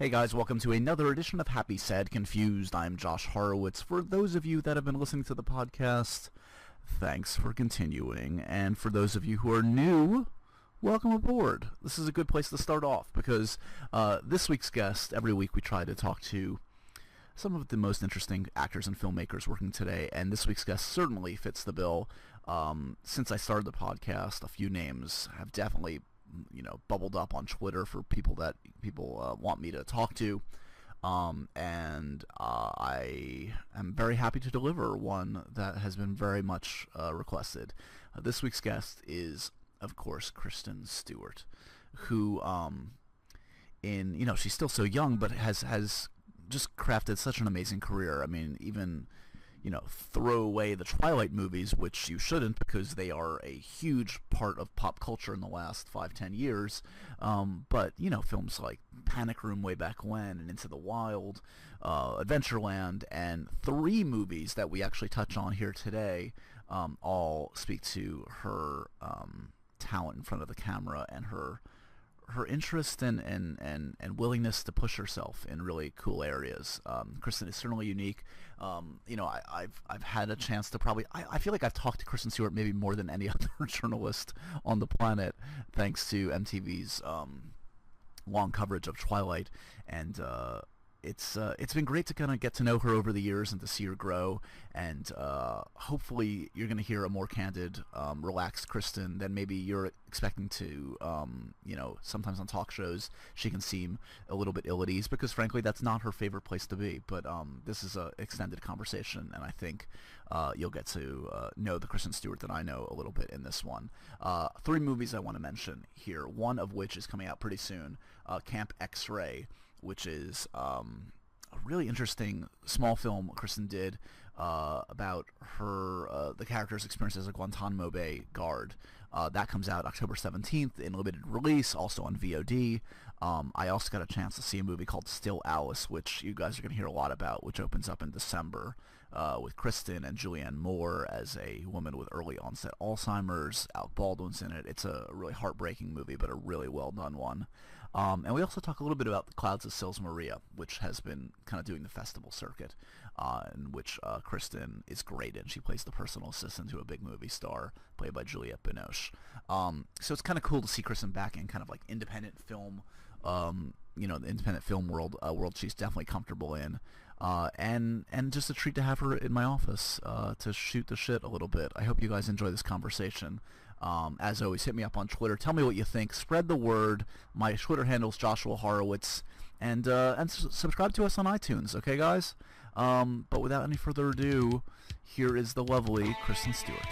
Hey guys, welcome to another edition of Happy, Sad, Confused. I'm Josh Horowitz. For those of you that have been listening to the podcast, thanks for continuing. And for those of you who are new, welcome aboard. This is a good place to start off because this week's guest, every week we try to talk to some of the most interesting actors and filmmakers working today, and this week's guest certainly fits the bill. Since I started the podcast, a few names have definitely bubbled up on Twitter for people that people want me to talk to, and I am very happy to deliver one that has been very much requested. This week's guest is, of course, Kristen Stewart, who she's still so young, but has just crafted such an amazing career. I mean, even throw away the Twilight movies, which you shouldn't because they are a huge part of pop culture in the last 5-10 years. But films like Panic Room way back when, and Into the Wild, Adventureland, and 3 movies that we actually touch on here today all speak to her talent in front of the camera and her interest and willingness to push herself in really cool areas. Kristen is certainly unique. I've had a chance to I feel like I've talked to Kristen Stewart maybe more than any other journalist on the planet, thanks to MTV's long coverage of Twilight, and it's been great to kind of get to know her over the years and to see her grow, and hopefully you're going to hear a more candid, relaxed Kristen than maybe you're expecting to. Sometimes on talk shows she can seem a little bit ill at ease because frankly that's not her favorite place to be, but this is an extended conversation, and I think you'll get to know the Kristen Stewart that I know a little bit in this one. 3 movies I want to mention here, one of which is coming out pretty soon, Camp X-Ray, which is a really interesting small film Kristen did about her the character's experience as a Guantanamo Bay guard. That comes out October 17th in limited release, also on VOD. I also got a chance to see a movie called Still Alice, which you guys are going to hear a lot about, which opens up in December with Kristen and Julianne Moore as a woman with early onset Alzheimer's. Alec Baldwin's in it. It's a really heartbreaking movie, but a really well done one. And we also talk a little bit about The Clouds of Sils Maria, which has been kind of doing the festival circuit, in which Kristen is great in. She plays the personal assistant to a big movie star, played by Juliette Binoche. So it's kind of cool to see Kristen back in kind of like independent film, the independent film world she's definitely comfortable in. And just a treat to have her in my office to shoot the shit a little bit. I hope you guys enjoy this conversation. As always, hit me up on Twitter. Tell me what you think. Spread the word. My Twitter handle is Joshua Horowitz. And subscribe to us on iTunes, okay, guys? But without any further ado, here is the lovely Kristen Stewart. Are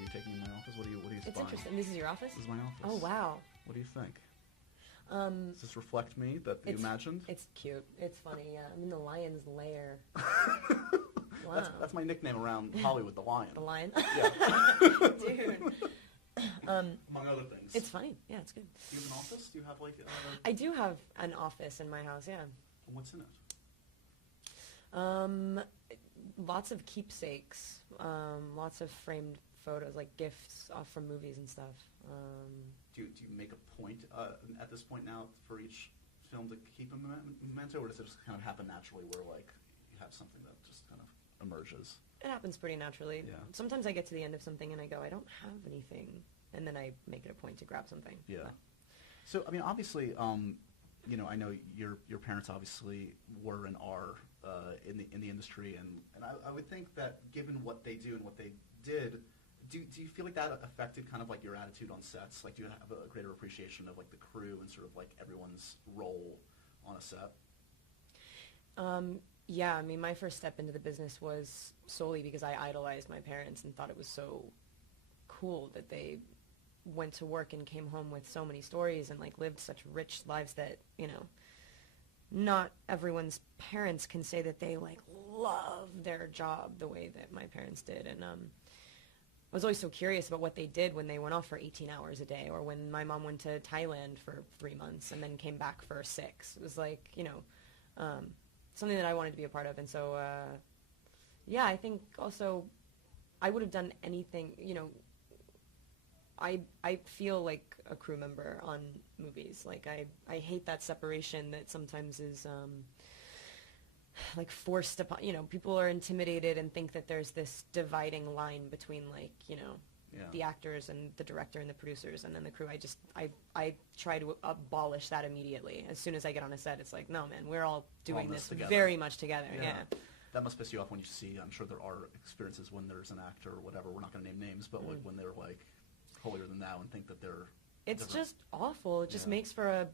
you taking me in my office? What are you It's spying? interesting. This is your office? This is my office. Oh, wow. What do you think? Does this reflect me that you imagined? It's cute. It's funny, yeah. I'm in the lion's lair. Wow. That's my nickname around Hollywood, the Lion. The lion? Yeah. Dude. Among other things. It's funny. Yeah, it's good. Do you have an office? Do you have like I do have an office in my house, yeah. What's in it? Lots of keepsakes. Lots of framed photos, like gifts from movies and stuff. Do you make a point at this point now for each film to keep a memento, or does it just kind of happen naturally where like you have something that just kind of emerges? It happens pretty naturally. Yeah. Sometimes I get to the end of something and I go, I don't have anything, and then I make it a point to grab something. Yeah. So I mean, obviously, I know your parents obviously were and are in the industry, and I would think that given what they do and what they did, do you feel like that affected kind of like your attitude on sets? Like, do you have a greater appreciation of like the crew and sort of like everyone's role on a set? Yeah, I mean, my first step into the business was solely because I idolized my parents and thought it was so cool that they went to work and came home with so many stories and like lived such rich lives that, not everyone's parents can say that they like love their job the way that my parents did. And I was always so curious about what they did when they went off for 18 hours a day, or when my mom went to Thailand for 3 months and then came back for 6. It was like, something that I wanted to be a part of. And so, I think also I would have done anything, I feel like a crew member on movies. Like I hate that separation that sometimes is like forced upon, people are intimidated and think that there's this dividing line between like, the actors and the director and the producers and then the crew. I try to abolish that immediately. As soon as I get on a set, it's like, no man, we're all doing this very much together. Yeah. That must piss you off when you see, I'm sure there are experiences when there's an actor or whatever, we're not going to name names, but like when they're like holier than thou and think that they're It's different. just awful. It just makes for a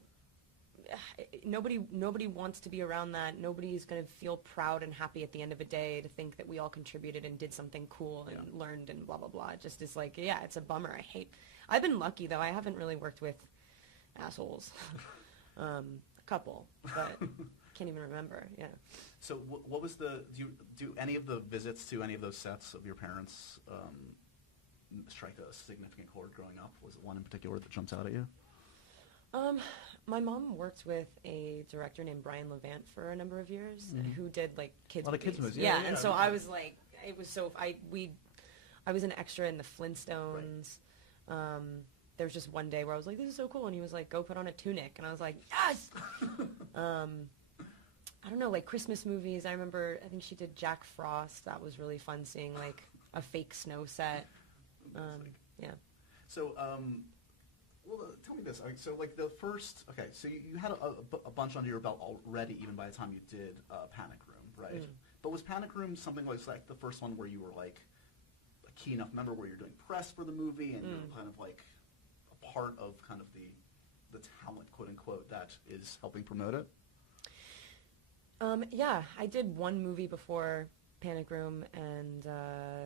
nobody wants to be around that. Nobody's going to feel proud and happy at the end of a day to think that we all contributed and did something cool and learned and blah blah blah. It just is like, it's a bummer. I've been lucky though. I haven't really worked with assholes. A couple, but can't even remember. Yeah. So what was do any of the visits to any of those sets of your parents strike a significant chord growing up? Was it one in particular that jumps out at you? My mom worked with a director named Brian Levant for a number of years, who did like kids a lot movies. of kids movies. Yeah, and so I was like, it was so I was an extra in the Flintstones. Right. There was just one day where I was like, this is so cool, and he was like, go put on a tunic, and I was like, yes. I don't know, like Christmas movies. I remember, I think she did Jack Frost. That was really fun seeing like a fake snow set. Yeah. So, well, tell me this. So, like the first, so you had a bunch under your belt already, even by the time you did Panic Room, right? But was Panic Room something like the first one where you were like a key enough member where you're doing press for the movie and you're kind of like a part of kind of the talent, quote unquote, that is helping promote it? Yeah, I did one movie before Panic Room, and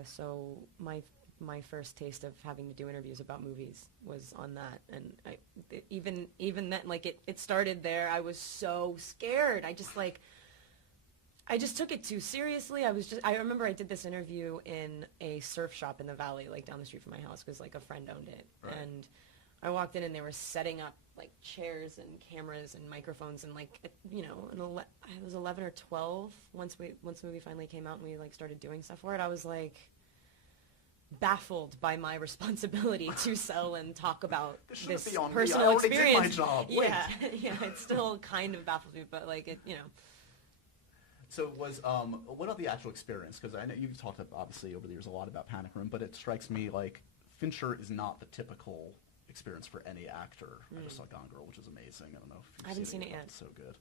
so my first taste of having to do interviews about movies was on that, and even then, like it started there. I was so scared. I just took it too seriously. I remember I did this interview in a surf shop in the valley, like down the street from my house, because like a friend owned it, right. And I walked in and they were setting up like chairs and cameras and microphones, and like I was 11 or 12 once the movie finally came out and we like started doing stuff for it. I was like baffled by my responsibility to sell and talk about this personal experience. Did my job. Yeah, yeah, it still kind of baffles me, but like it. So it was what about the actual experience? Because I know you've talked obviously over the years a lot about Panic Room, but it strikes me like Fincher is not the typical experience for any actor. I just saw Gone Girl, which is amazing. I don't know if I haven't seen it yet. It's so good.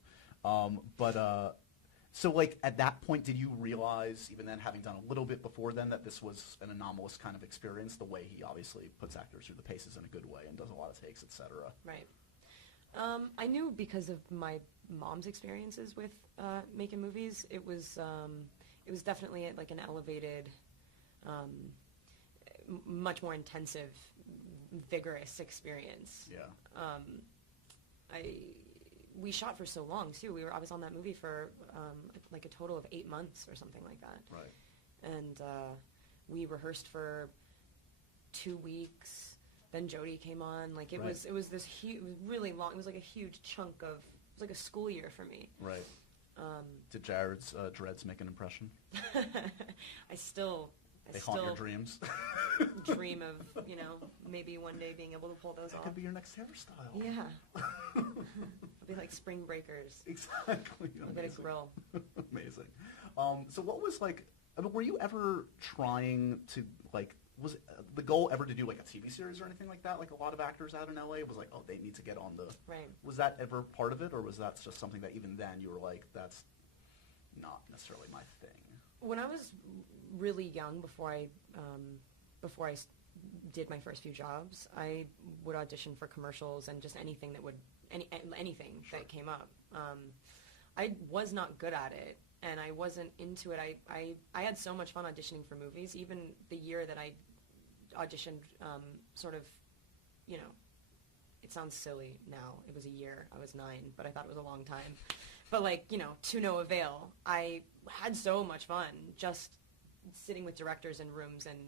So like at that point, did you realize, even then, having done a little bit before then, that this was an anomalous kind of experience? The way he obviously puts actors through the paces in a good way and does a lot of takes, etc. Right. I knew because of my mom's experiences with making movies. It was definitely like an elevated, much more intensive, vigorous experience. Yeah. We shot for so long too. I was on that movie for like a total of 8 months or something like that. Right. And we rehearsed for 2 weeks. Then Jodie came on. Like it Right. was this huge, it was really long. It was like a huge chunk of. It was like a school year for me. Right. Did Jared's dreads make an impression? I still haunt your dreams. dream of maybe one day being able to pull those that off. could be your next hairstyle. Yeah. It'll be like spring breakers. Exactly. I'll get a grill. Amazing. So what was like? I mean, were you ever trying to like? Was the goal ever to do like a TV series or anything like that? Like a lot of actors out in LA was like, oh, they need to get on the. Right. Was that ever part of it, or was that just something that even then you were like, that's not necessarily my thing? When I was really young, before I did my first few jobs, I would audition for commercials and just anything that would anything Sure. that came up. I was not good at it, and I wasn't into it. I had so much fun auditioning for movies. Even the year that I auditioned, sort of, it sounds silly now. It was a year. I was 9, but I thought it was a long time. But like, to no avail. I had so much fun just sitting with directors in rooms and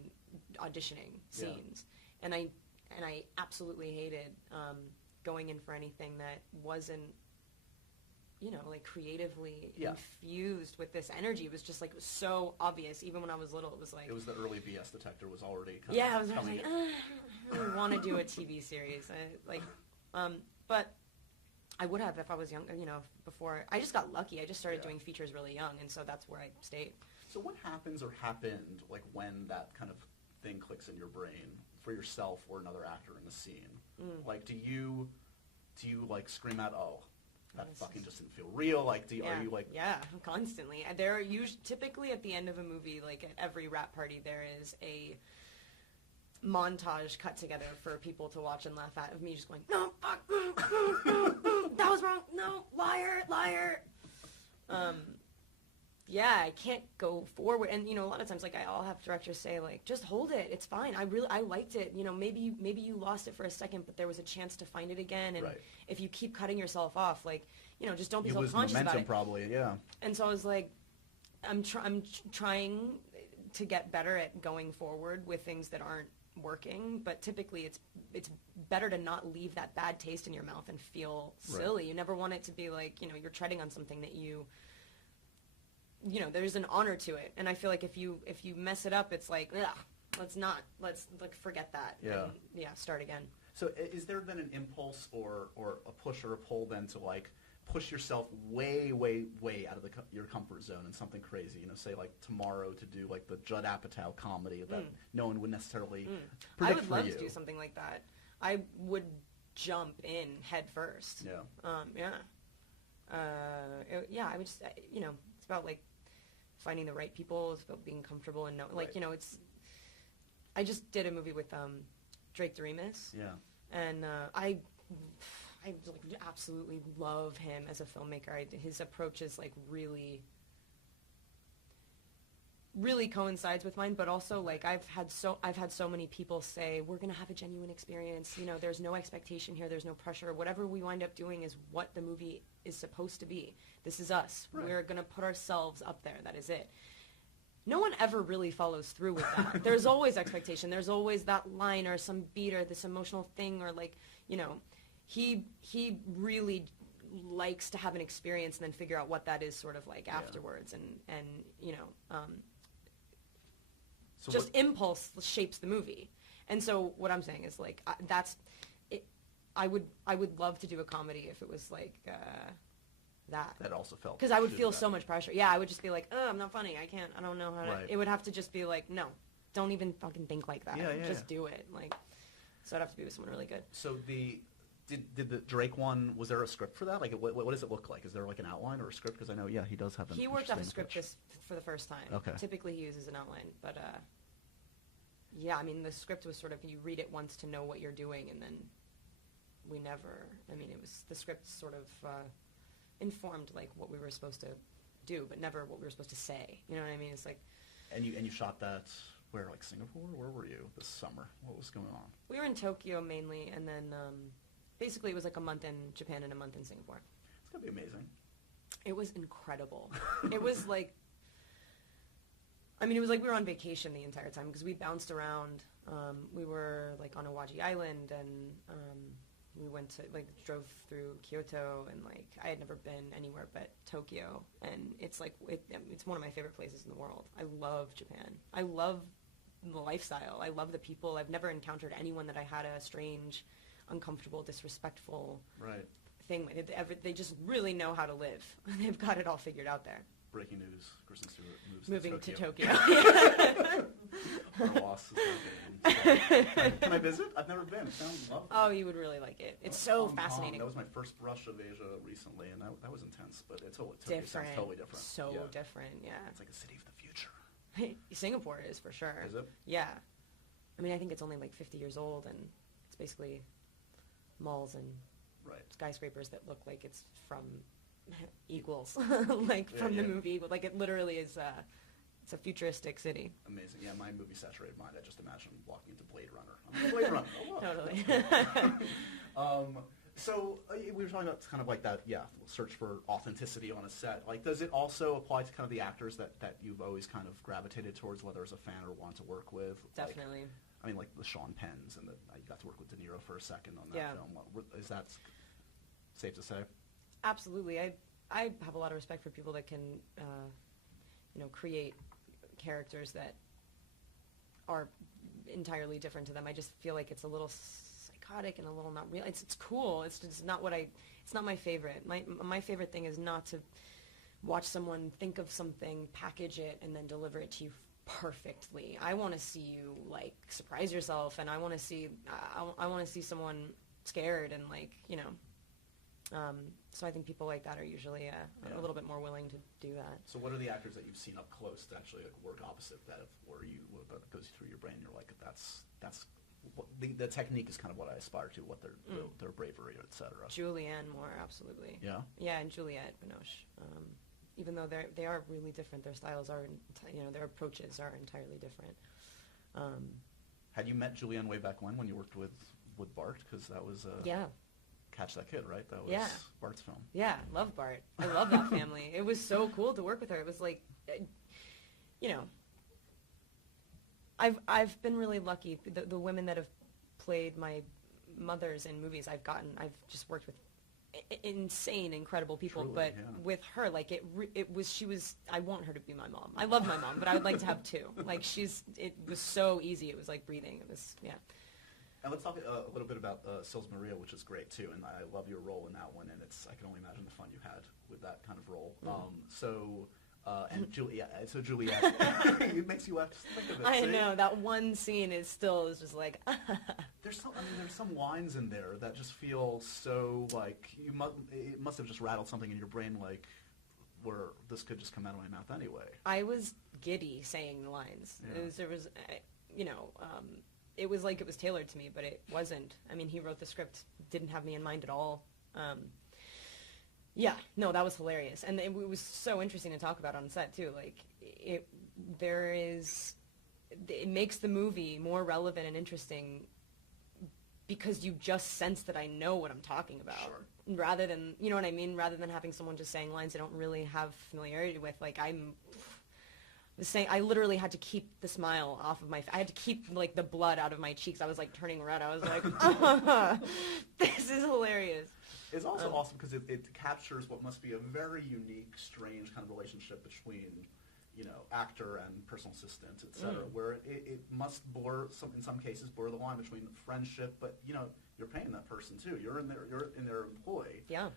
auditioning scenes. Yeah. And I absolutely hated going in for anything that wasn't you know, like creatively Yeah. infused with this energy. It was just like, it was so obvious. Even when I was little, it was like... It was the early BS detector was already kind Yeah, I of was coming like, in. I really want to do a TV series. But I would have if I was younger, you know, before. I just got lucky. I just started doing features really young, and so that's where I stayed. So what happens or happened, like, when that kind of thing clicks in your brain for yourself or another actor in the scene? Like, do you like scream out, "Oh, that fucking just didn't feel real"? Like, are you like... Yeah, constantly. There are typically at the end of a movie, like at every rap party, there is a montage cut together for people to watch and laugh at of me just going, "No, fuck, that was wrong, no, liar." Yeah, I can't go forward, and you know, a lot of times, like I'll have directors say, like, just hold it, it's fine. I liked it. You know, maybe you lost it for a second, but there was a chance to find it again. And if you keep cutting yourself off, like, you know, just don't be self-conscious about it. Probably, yeah. And so I was like, I'm trying to get better at going forward with things that aren't working, but typically it's better to not leave that bad taste in your mouth and feel silly. You never want it to be like, you know, you're treading on something that you know, there's an honor to it. And I feel like if you mess it up, it's like, let's like forget that. Yeah. And, start again. So is there then an impulse or a push or a pull then to like push yourself way, way, way out of your comfort zone and something crazy? You know, say like tomorrow to do like the Judd Apatow comedy that no one would necessarily predict for you. I would love to do something like that. I would jump in head first. Yeah. I would just, you know, it's about like finding the right people. It's about being comfortable and like, you know, I just did a movie with Drake Doremus. Yeah. And I like absolutely love him as a filmmaker. His approach is like really coincides with mine, but also like I've had so many people say, we're gonna have a genuine experience. You know, there's no expectation here. There's no pressure. Whatever we wind up doing is what the movie is supposed to be. This is us. Right. We're gonna put ourselves up there. That is it. No one ever really follows through with that. There's always expectation. There's always that line or some beat or this emotional thing or like, you know, he really likes to have an experience and then figure out what that is sort of like afterwards and you know, so just impulse shapes the movie. And so what I'm saying is like that's it. I would love to do a comedy if it was like that also felt, because I would feel so much pressure. Yeah, I would just be like, oh, I'm not funny. I don't know how to. It would have to just be like, no, don't even fucking think like that. Just do it. Like, so I'd have to be with someone really good. So did the Drake one, was there a script for that? Like, what does it look like? Is there like an outline or a script? Because I know, he does have an He worked off a script for the first time. Okay. Typically he uses an outline, but yeah, I mean, the script was sort of, you read it once to know what you're doing, and then the script sort of informed like what we were supposed to do, but never what we were supposed to say. You know what I mean? It's like... And you shot that where, like Singapore? Where were you this summer? What was going on? We were in Tokyo mainly, and then basically it was like a month in Japan and a month in Singapore. It's going to be amazing. It was incredible. It was like... I mean, it was like we were on vacation the entire time because we bounced around. We were like on Awaji Island, and we went to drove through Kyoto, and like I had never been anywhere but Tokyo, and it's like it's one of my favorite places in the world. I love Japan. I love the lifestyle. I love the people. I've never encountered anyone that I had a strange, uncomfortable, disrespectful thing with. They just really know how to live. They've got it all figured out there. Breaking news: Kristen Stewart moves moving to Tokyo. Our loss is happening. Can I visit? I've never been. It sounds lovely. Oh, you would really like it. It's so fascinating. That was my first brush of Asia recently, and that was intense. But Tokyo sounds totally different. So different, yeah. It's like a city of the future. Singapore is for sure. Is it? Yeah. I mean, I think it's only like 50 years old, and it's basically malls and skyscrapers that look like it's from Equals, like from the movie. Like it literally is. It's a futuristic city. Amazing. Yeah, my movie saturated mind. I just imagine walking into Blade Runner. I'm Blade Runner. Oh, Totally. So we were talking about kind of like that, search for authenticity on a set. Like, does it also apply to kind of the actors that you've always kind of gravitated towards, whether as a fan or want to work with? Definitely. Like, I mean, like the Sean Penns, and you got to work with De Niro for a second on that film. Is that safe to say? Absolutely. I have a lot of respect for people that can, create characters that are entirely different to them. I just feel like it's a little psychotic and a little not real. It's cool. It's just not it's not my favorite. My favorite thing is not to watch someone think of something, package it, and then deliver it to you perfectly. I want to see you like surprise yourself, and I want to see someone scared and so I think people like that are usually a little bit more willing to do that. So what are the actors that you've seen up close that actually work opposite that, where what goes through your brain? You're like, that's what, the technique is kind of what I aspire to, what their bravery, etc. Julianne Moore, absolutely. Yeah. Yeah, and Juliette Binoche. Even though they are really different, their styles are, their approaches are entirely different. Had you met Julianne way back when you worked with Bart? Because that was yeah. Catch That Kid, right? That was Bart's film. Yeah, love Bart. I love that family. It was so cool to work with her. It was like, I've been really lucky. The women that have played my mothers in movies I've just worked with insane, incredible people. Truly, but with her, like she was. I want her to be my mom. I love my mom, but I would like to have two. Like it was so easy. It was like breathing. It was And let's talk a little bit about Sils Maria, which is great too, and I love your role in that one. And I can only imagine the fun you had with that kind of role. And Juliet, it makes you have to think of it. I know that one scene is just like. There's some lines in there that just feel so like it must have just rattled something in your brain, like where this could just come out of my mouth anyway. I was giddy saying the lines. Yeah. It was like it was tailored to me, but it wasn't. I mean, he wrote the script, didn't have me in mind at all. That was hilarious, and it was so interesting to talk about on set too. Like, it makes the movie more relevant and interesting because you just sense that I know what I'm talking about, rather than, you know what I mean? Rather than having someone just saying lines I don't really have familiarity with. Like, I literally had to keep the smile off of I had to keep like the blood out of my cheeks. I was like turning red. I was like, this is hilarious. It's also awesome because it captures what must be a very unique, strange kind of relationship between, actor and personal assistant, etc. Where it must in some cases blur the line between friendship, but you're paying that person too. You're in their employ. Yeah.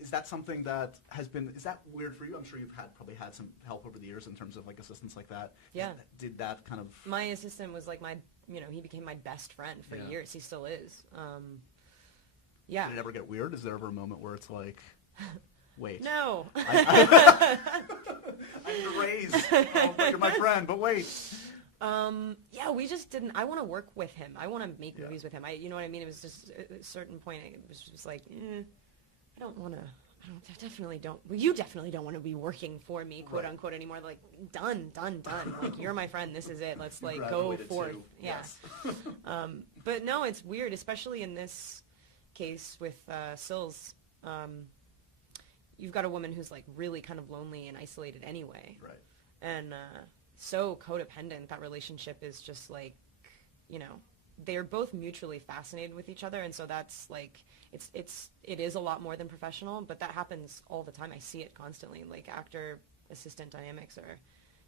Is that something that is that weird for you? I'm sure you've probably had some help over the years in terms of like assistants like that. Yeah. Did that kind of... My assistant was like he became my best friend for years. He still is. Yeah. Did it ever get weird? Is there ever a moment where it's like, wait. No. I need a raise. You're my friend, but wait. We just didn't. I want to work with him. I want to make movies with him. You know what I mean? It was just at a certain point, it was just like, I definitely don't. Well, you definitely don't want to be working for me, quote unquote, anymore. Like, done. Like, you're my friend. This is it. Let's like go forth. Too. Yeah. Yes. But no, it's weird, especially in this case with Sils. You've got a woman who's like really kind of lonely and isolated anyway. Right. And so codependent. That relationship is just like, they're both mutually fascinated with each other, and so that's like it is a lot more than professional, but that happens all the time. I see it constantly. Like, actor assistant dynamics are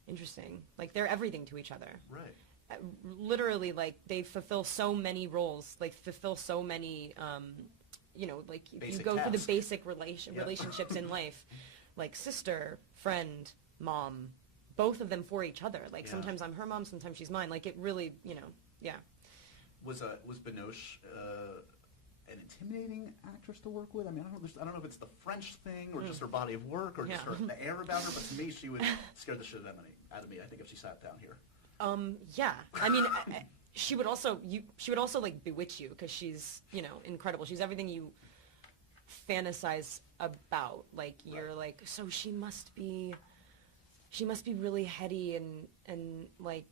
interesting. Like, they're everything to each other. Right. Literally, like, they fulfill so many roles. Like, fulfill so many like basic you go tasks. through the basic relationships in life, like sister, friend, mom, both of them for each other. Like, sometimes I'm her mom, sometimes she's mine. Like, it really, Was Binoche an intimidating actress to work with? I mean, I don't know if it's the French thing or just her body of work or just the air about her, but to me, she would scare the shit out of me. I think if she sat down here. I mean, she would also like bewitch you because she's incredible. She's everything you fantasize about. Like, you're like, so she must be really heady and like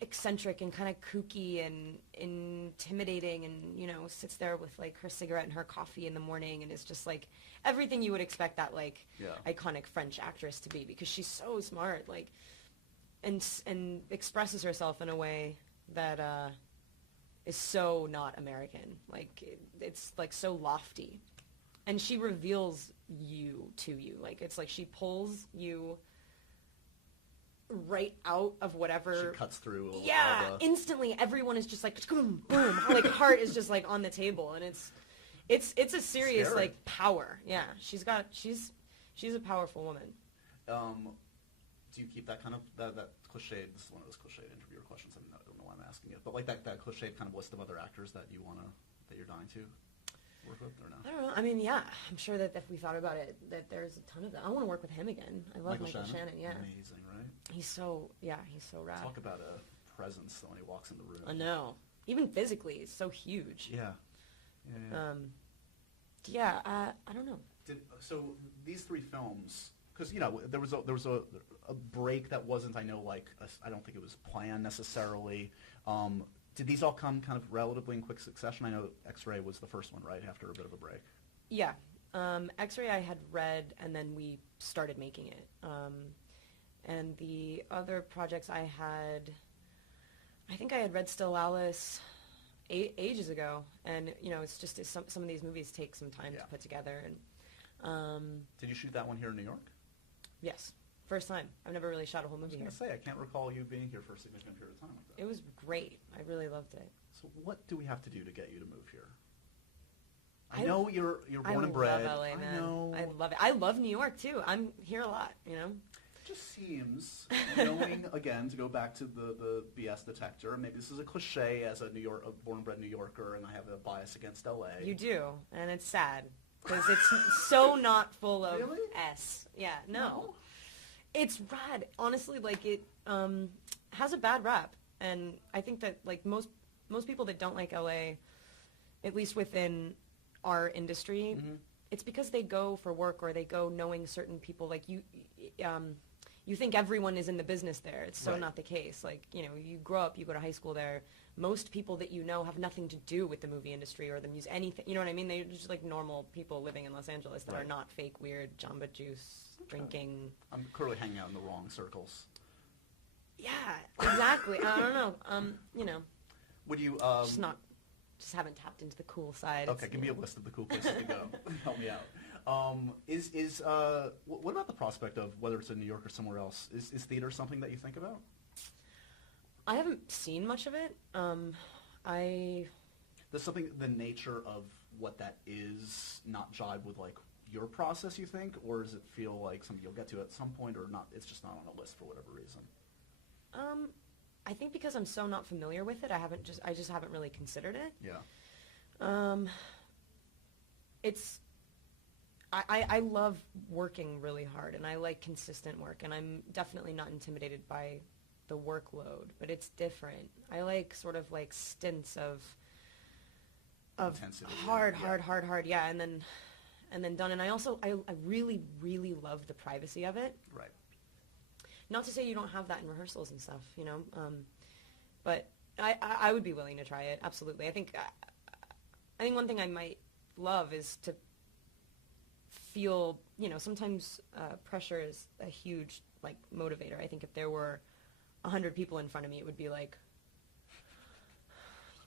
eccentric and kind of kooky and intimidating, and sits there with like her cigarette and her coffee in the morning, and is just like everything you would expect that like iconic French actress to be, because she's so smart, like, and expresses herself in a way that is so not American. Like, it's like so lofty. and she reveals you to you. Like, it's like she pulls you right out of whatever. She cuts through. Yeah, instantly. Everyone is just like, boom, boom. Like, heart is just like on the table, and it's a serious Scary. like power. Yeah, she's a powerful woman. Do you keep that kind of that cliched? This is one of those cliched interviewer questions. I don't know why I'm asking it, but like that cliched kind of list of other actors that you're dying to work with, or not? I don't know. I mean, yeah, I'm sure that if we thought about it, that there's a ton of them. I want to work with him again. I love Michael Shannon. Yeah, amazing, right? He's so rad. Talk about a presence when he walks in the room. I know. Even physically, he's so huge. Yeah. I don't know. So these 3 films, because there was a break that wasn't, I don't think it was planned necessarily. Did these all come kind of relatively in quick succession? I know X-Ray was the first one, right, after a bit of a break. Yeah. X-Ray I had read, and then we started making it. And the other projects I think I had read Still Alice ages ago, and it's just some of these movies take some time to put together. And did you shoot that one here in New York? Yes, first time. I've never really shot a whole movie here. I was going to say, I can't recall you being here for a significant period of time like that. It was great. I really loved it. So what do we have to do to get you to move here? I know you're born and bred. I love LA, man. I know. I love it. I love New York too. I'm here a lot. It just seems, knowing, again, to go back to the BS detector, maybe this is a cliche as a born and bred New Yorker, and I have a bias against LA. You do, and it's sad, because it's so not full of Really? S. Yeah, no. It's rad. Honestly, like, it has a bad rap, and I think that, like, most people that don't like LA, at least within our industry, it's because they go for work, or they go knowing certain people. Like, you think everyone is in the business there. It's so not the case. Like, you grow up, you go to high school there. Most people that you know have nothing to do with the movie industry or the music, anything. You know what I mean? They're just like normal people living in Los Angeles that are not fake, weird, Jamba Juice drinking. I'm clearly hanging out in the wrong circles. Yeah, exactly. I don't know. Would you just haven't tapped into the cool side. Okay, give me a list of the cool places to go. Help me out. What about the prospect of, whether it's in New York or somewhere else, is theater something that you think about? I haven't seen much of it. Does something, the nature of what that is, not jibe with like your process, you think, or does it feel like something you'll get to at some point, or not? It's just not on a list for whatever reason. I think because I'm so not familiar with it, I just haven't really considered it. Yeah. I love working really hard, and I like consistent work, and I'm definitely not intimidated by the workload, but it's different. I like sort of like stints of Intensity, hard, yeah, and then done. And I really, really love the privacy of it. Right. Not to say you don't have that in rehearsals and stuff, but I would be willing to try it. Absolutely. I think one thing I might love is to feel, sometimes pressure is a huge like motivator. I think if there were 100 people in front of me, it would be like,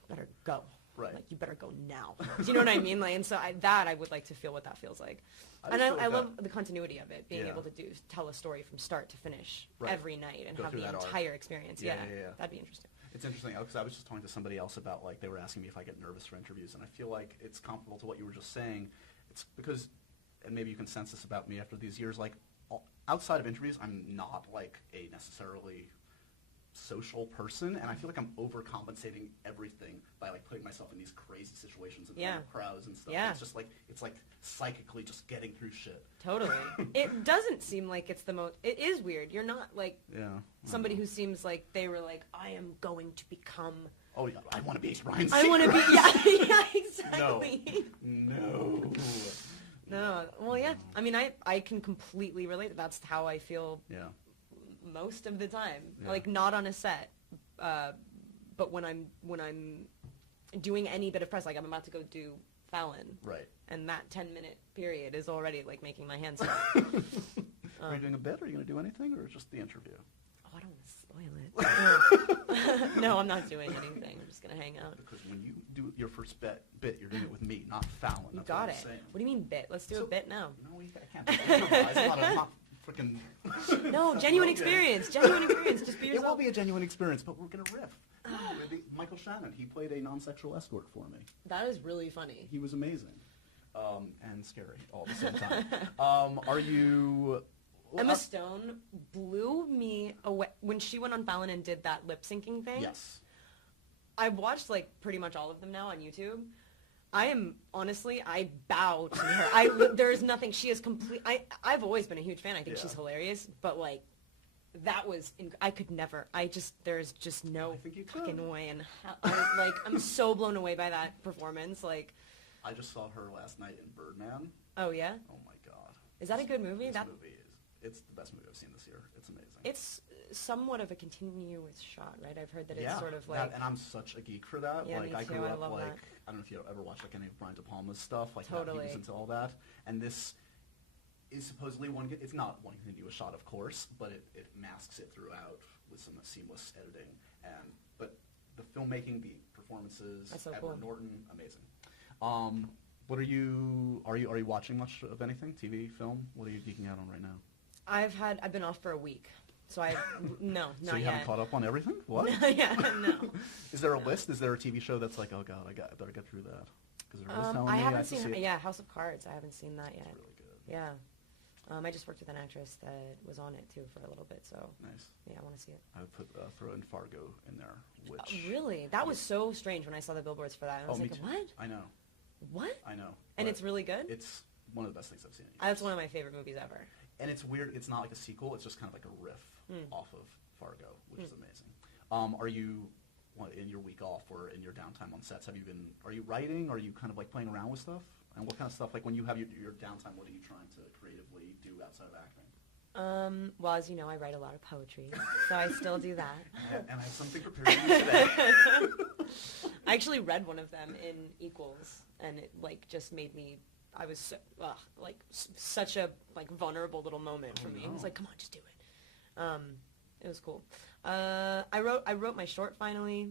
you better go. Right. Like, you better go now. Do you know what I mean? Like, and so I would like to feel what that feels like. I love the continuity of it, being able to tell a story from start to finish every night and have the entire experience. Yeah, that'd be interesting. It's interesting, because I was just talking to somebody else about, like, they were asking me if I get nervous for interviews, and I feel like it's comparable to what you were just saying. It's because, and maybe you can sense this about me after these years, like, outside of interviews, I'm not, like, a necessarily social person, and I feel like I'm overcompensating everything by like putting myself in these crazy situations and crowds and stuff. Yeah. It's just like psychically just getting through shit. Totally. It doesn't seem like it's the most. It is weird. You're not like somebody who seems like they were like, I am going to become. Oh yeah, I want to be Ryan Seacrest. I want to be. Yeah, exactly. No. No. Well, yeah. I mean, I can completely relate. That's how I feel. Yeah. Most of the time, like not on a set, but when I'm doing any bit of press, like I'm about to go do Fallon, right? And that 10-minute period is already like making my hands sweat. Are you doing a bit? Are you going to do anything, or just the interview? Oh, I don't want to spoil it. No, I'm not doing anything. I'm just going to hang out. Because when you do your first bit, you're doing it with me, not Fallon. You That's got what it. I'm saying. What do you mean bit? Let's do a bit now. No, I can't. Improvise. I'm not freaking... No, genuine experience. Genuine experience. Just be yourself. It will be a genuine experience, but we're going to riff. No, Michael Shannon, he played a non-sexual escort for me. That is really funny. He was amazing. And scary all at the same time. Are you... Emma Stone blew me away when she went on Fallon and did that lip syncing thing. Yes. I've watched like pretty much all of them now on YouTube. I bow to her. There's nothing. She is complete. I've always been a huge fan. I think she's hilarious. But like, that was. I could never. There's just no fucking way in hell. I'm so blown away by that performance. Like, I just saw her last night in Birdman. Oh yeah. Oh my god. Is that a good movie? This movie is. It's the best movie I've seen this year. It's amazing. It's somewhat of a continuous shot, right? I've heard that it's sort of like... and I'm such a geek for that. Yeah, like, me I too. grew I up, love like, that. I don't know if you ever watched, like, any of Brian De Palma's stuff. Like, Totally. He was into all that. And this is supposedly it's not one continuous shot, of course, but it masks it throughout with some seamless editing. But the filmmaking, the performances, That's so Edward cool. Norton, amazing. What are you watching much of anything? TV, film? What are you geeking out on right now? I've been off for a week, so no, not yet. So you haven't caught up on everything? What? Yeah, no. Is there a list? Is there a TV show that's like, oh god, I better get through that? Because everyone's telling me I haven't have to seen. see it. Yeah, House of Cards. I haven't seen that yet. It's really good. Yeah, I just worked with an actress that was on it too for a little bit, so Nice. yeah, I want to see it. I would throw in Fargo in there, which Really? That was so strange when I saw the billboards for that. I was me like, too. what? I know. What? I know. And But it's really good? It's one of the best things I've seen. That's one of my favorite movies ever. And it's weird. It's not like a sequel. It's just kind of like a riff off of Fargo, which is amazing. Are you in your week off or in your downtime on sets? Are you writing? Are you kind of like playing around with stuff? And what kind of stuff, like when you have your downtime, what are you trying to creatively do outside of acting? Well, as you know, I write a lot of poetry, so I still do that. And I have something prepared for you today. I actually read one of them in Equals, and it like just made me. I was such a like vulnerable little moment for me. It was like, come on, just do it. It was cool. I wrote my short finally.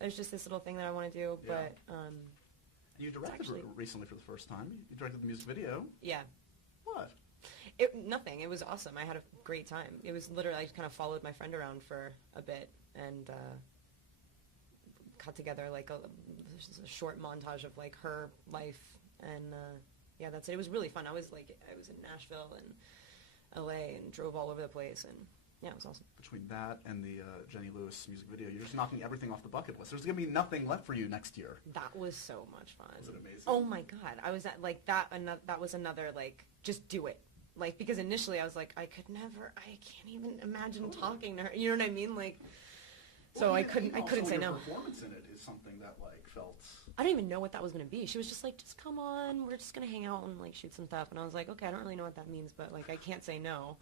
There's just this little thing that I want to do, but You directed recently for the first time. You directed the music video. yeah. What? Nothing. It was awesome. I had a great time. It was literally, I kind of followed my friend around for a bit and cut together like a short montage of like her life, and yeah, that's it. It was really fun. I was in Nashville and LA and drove all over the place, and yeah, it was awesome. Between that and the Jenny Lewis music video, you're just knocking everything off the bucket list. There's going to be nothing left for you next year. That was so much fun. Was it amazing? Oh my god, I was at like that. That was another like just do it. Like, because initially I was like, I can't even imagine talking to her. You know what I mean? Like, so I couldn't say no. The performance in it is something that like felt. I didn't even know what that was going to be. She was just like, just come on, we're just going to hang out and like shoot some stuff. And I was like, okay, I don't really know what that means, but like I can't say no.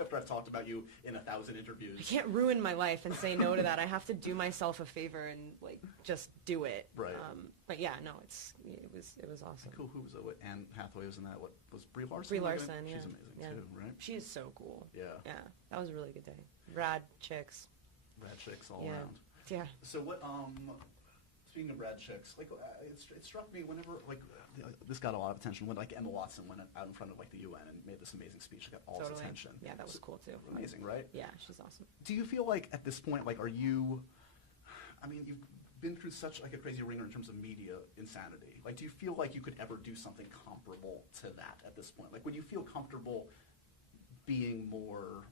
After I've talked about you in 1,000 interviews. I can't ruin my life and say no to that. I have to do myself a favor and like just do it. Right. But yeah, no, it was awesome. Cool. Who was it? Anne Hathaway was in that. What was Brie Larson? Brie Larson, yeah. She's amazing too, right? She is so cool. Yeah. Yeah, that was a really good day. Rad chicks. Rad chicks all Yeah. around. Yeah. So what? Speaking of rad chicks, like it struck me whenever like this got a lot of attention when like Emma Watson went out in front of like the UN and made this amazing speech. It got all its attention. Yeah, that was cool too. Amazing, right? Yeah, she's awesome. Do you feel like at this point, like, are you? I mean, you've been through such like a crazy ringer in terms of media insanity. Like, do you feel like you could ever do something comparable to that at this point? Like, would you feel comfortable being more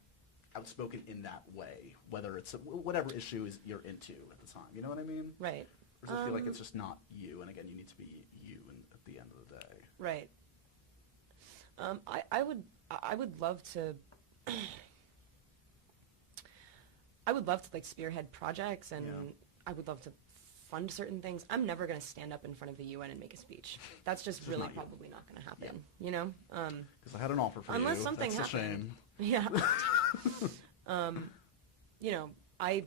outspoken in that way, whether it's whatever issue is you're into at the time? You know what I mean? Right. Or does it feel like it's just not you, and again, you need to be you at the end of the day? Right. I would love to. I would love to like spearhead projects, and I would love to fund certain things. I'm never going to stand up in front of the UN and make a speech. That's just really not you. probably not going to happen. You know. Because I had an offer for you. Unless something That's happened. a shame. Yeah. You know, I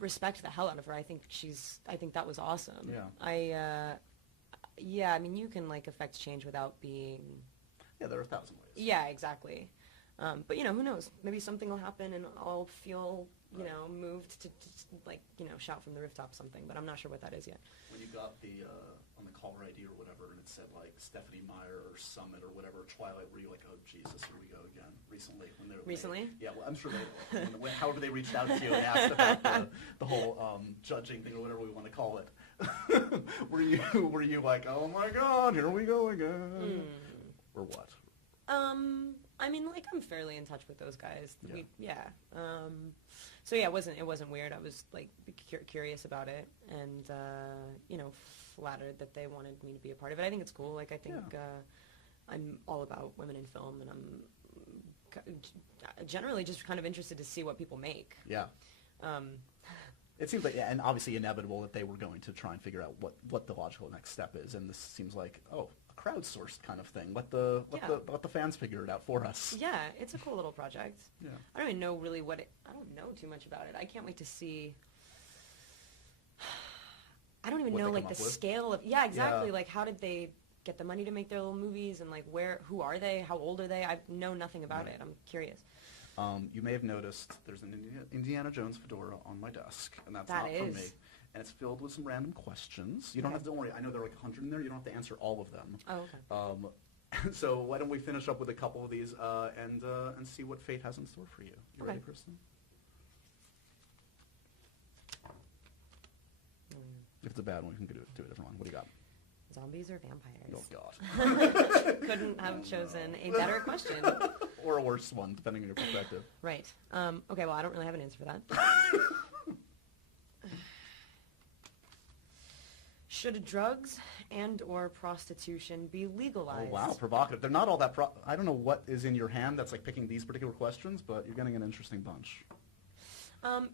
respect the hell out of her. I think that was awesome. Yeah. Yeah, I mean, you can like affect change without being. Yeah, there are 1,000 ways. Yeah, exactly. But, you know, who knows? Maybe something will happen and I'll feel, you know, moved to like, you know, shout from the rooftop something. But I'm not sure what that is yet. When you got the, on the caller ID or whatever, and it said, like, Stephanie Meyer or Summit or whatever, Twilight, were you like, oh, Jesus, here we go again? Recently? Recently? Yeah, well, I'm sure they, however they reached out to you and asked about the whole judging thing or whatever we want to call it. were you like, oh, my God, here we go again? Or what? I mean, like, I'm fairly in touch with those guys. Yeah. So yeah, it wasn't weird. I was like curious about it, and you know, flattered that they wanted me to be a part of it. I think it's cool. Like, I think I'm all about women in film, and I'm generally just kind of interested to see what people make. Yeah. It seems like, and obviously inevitable that they were going to try and figure out what the logical next step is, and this seems like, oh, crowdsourced kind of thing. Let the fans figure it out for us. Yeah, it's a cool little project. Yeah. I don't even know really I don't know too much about it. I can't wait to see. I don't even know like the scale of. Yeah, exactly. Yeah. Like, how did they get the money to make their little movies, and like who are they? How old are they? I know nothing about it. I'm curious. You may have noticed there's an Indiana Jones fedora on my desk, and that's not from me. And it's filled with some random questions. You don't have to, don't worry, I know there are like 100 in there. You don't have to answer all of them. Oh, okay. So why don't we finish up with a couple of these and see what fate has in store for you. You ready, Kristen? If it's a bad one, we can do a different one. What do you got? Zombies or vampires? Oh, God. Couldn't have chosen a better question. Or a worse one, depending on your perspective. Right. Okay, well, I don't really have an answer for that. Should drugs and or prostitution be legalized? Oh, wow, provocative. They're not all that I don't know what is in your hand that's like picking these particular questions, but you're getting an interesting bunch.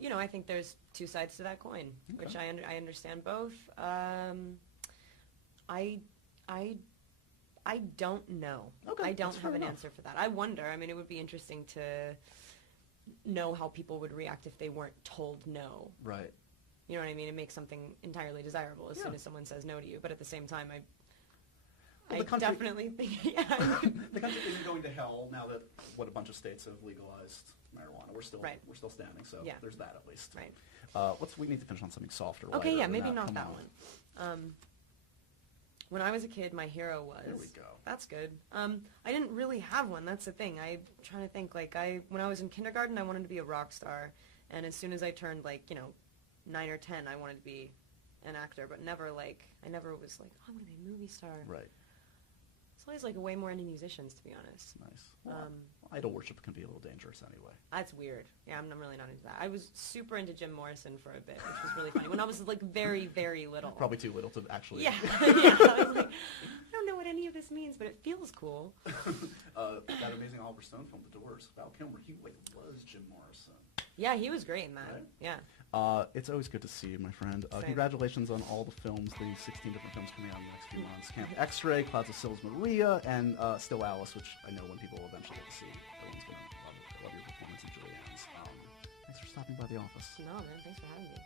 You know, I think there's two sides to that coin, which I understand both. I don't know. Okay, I don't have an answer for that. I wonder. I mean, it would be interesting to know how people would react if they weren't told no. Right. You know what I mean? It makes something entirely desirable as soon as someone says no to you. But at the same time, I definitely think, the country isn't going to hell now that a bunch of states have legalized marijuana. We're still standing, so there's that at least. Right. We need to finish on something softer. Okay, yeah, maybe not that one. When I was a kid, my hero was. There we go. That's good. I didn't really have one. That's the thing. I'm trying to think. Like, when I was in kindergarten, I wanted to be a rock star, and as soon as I turned 9 or 10, I wanted to be an actor, but I never was like, oh, I'm going to be a movie star. Right. It's always way more into musicians, to be honest. Nice. Well, idol worship can be a little dangerous anyway. That's weird. Yeah, I'm really not into that. I was super into Jim Morrison for a bit, which was really funny. When I was very, very little. Probably too little to actually. Yeah. I was like, I don't know what any of this means, but it feels cool. That amazing Oliver Stone film, The Doors, Val Kilmer, he was Jim Morrison. Yeah, he was great in that. Right? Yeah. It's always good to see you, my friend. Congratulations on all the films, the 16 different films coming out in the next few months. Camp X-Ray, Clouds of Sils Maria, and Still Alice, which I know when people eventually get to see, everyone's going to love your performance in Julianne's. Thanks for stopping by the office. No, man. Thanks for having me.